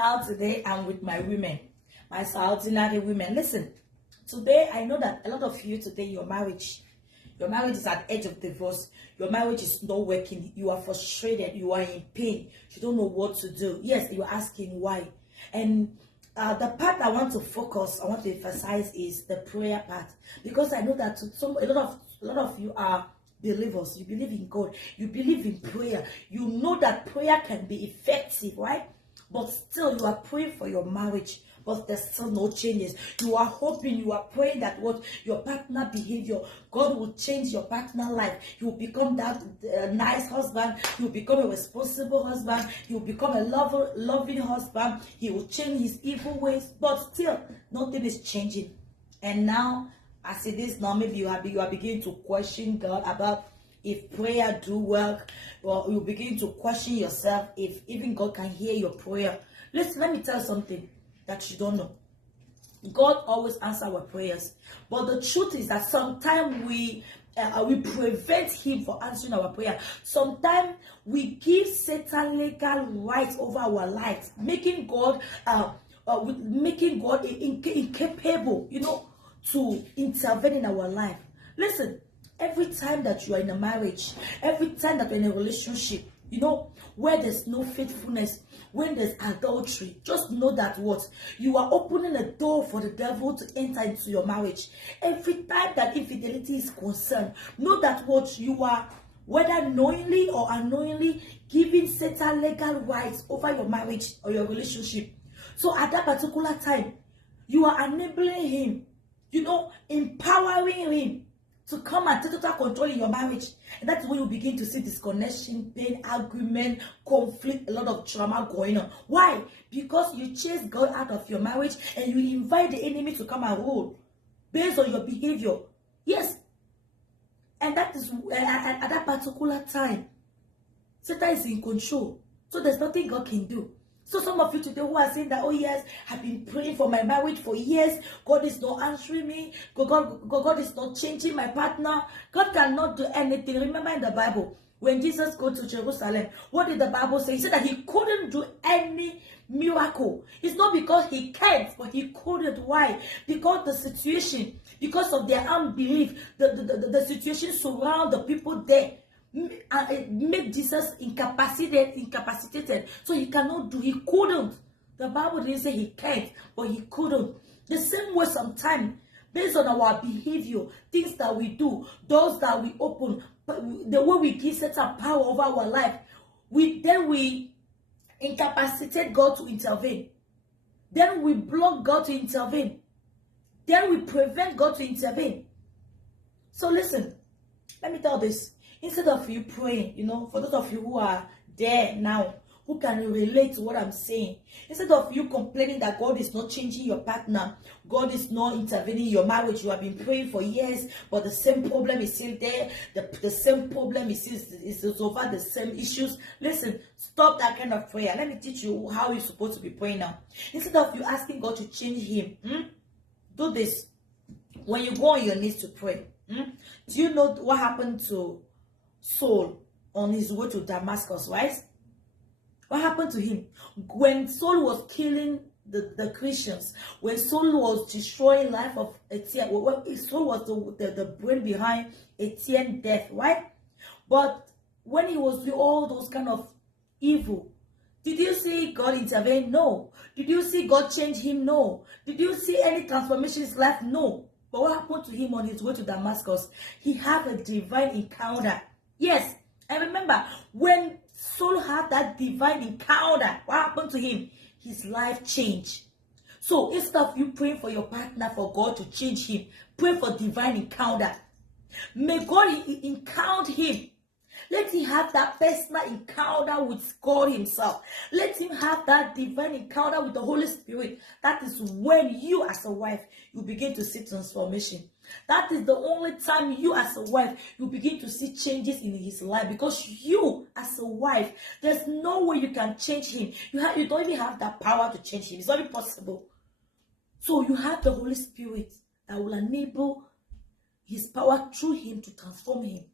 Now today I'm with my women, my ordinary women. Listen, today I know that a lot of you today, your marriage is at edge of divorce. Your marriage is not working. You are frustrated. You are in pain. You don't know what to do. Yes, you are asking why. And the part I want to emphasize is the prayer part, because I know that a lot of you are believers. You believe in God. You believe in prayer. You know that prayer can be effective, right? But still, you are praying for your marriage, but there's still no changes. You are hoping, you are praying that what your partner behavior, God will change your partner life. You will become that nice husband. You will become a responsible husband. You will become a loving husband. He will change his evil ways, but still, nothing is changing. And now, as it is now, maybe you are beginning to question God about if prayer do work, or you begin to question yourself if even God can hear your prayer. Listen, let me tell you something that you don't know. God always answers our prayers, but the truth is that sometimes we prevent him from answering our prayer. Sometimes we give Satan legal rights over our lives, making God incapable, to intervene in our life. Listen, every time that you are in a marriage, every time that you're in a relationship, where there's no faithfulness, when there's adultery, just know that what you are opening a door for the devil to enter into your marriage. Every time that infidelity is concerned, know that what you are, whether knowingly or unknowingly, giving Satan legal rights over your marriage or your relationship. So at that particular time, you are enabling him, empowering him to come and take total control in your marriage. And that's when you begin to see disconnection, pain, argument, conflict, a lot of trauma going on. Why? Because you chase God out of your marriage and you invite the enemy to come and rule based on your behavior. Yes. And that is at that particular time, Satan is in control. So there's nothing God can do. So some of you today who are saying that, oh yes, I've been praying for my marriage for years. God is not answering me. God is not changing my partner. God cannot do anything. Remember in the Bible, when Jesus go to Jerusalem, what did the Bible say? He said that he couldn't do any miracle. It's not because he can't, but he couldn't. Why? Because the situation, because of their unbelief, the situation surround the people there. And it made Jesus incapacitated, so he cannot do. He couldn't. The Bible didn't say he can't, but he couldn't. The same way, sometimes based on our behavior, things that we do, doors that we open, the way we give Satan power over our life, we incapacitate God to intervene. Then we block God to intervene. Then we prevent God to intervene. So listen, let me tell this. Instead of you praying, for those of you who are there now, who can relate to what I'm saying, instead of you complaining that God is not changing your partner, God is not intervening in your marriage, you have been praying for years, but the same problem is still there, the same problem is over the same issues. Listen, stop that kind of prayer. Let me teach you how you're supposed to be praying now. Instead of you asking God to change him, do this. When you go on your knees to pray, do you know what happened to Saul on his way to Damascus, right? What happened to him? When Saul was killing the Christians, when Saul was destroying life of Etienne, Saul was the brain behind Etienne's death, right? But when he was doing all those kind of evil, did you see God intervene? No. Did you see God change him? No. Did you see any transformation in his life? No. But what happened to him on his way to Damascus? He had a divine encounter. Yes, and remember, when Saul had that divine encounter, what happened to him? His life changed. So instead of you praying for your partner for God to change him, pray for divine encounter. May God encounter him. Let him have that personal encounter with God himself. Let him have that divine encounter with the Holy Spirit. That is when you as a wife, you begin to see transformation. That is the only time you as a wife, you begin to see changes in his life. Because you as a wife, there's no way you can change him. You don't even have that power to change him. It's not possible. So you have the Holy Spirit that will enable his power through him to transform him.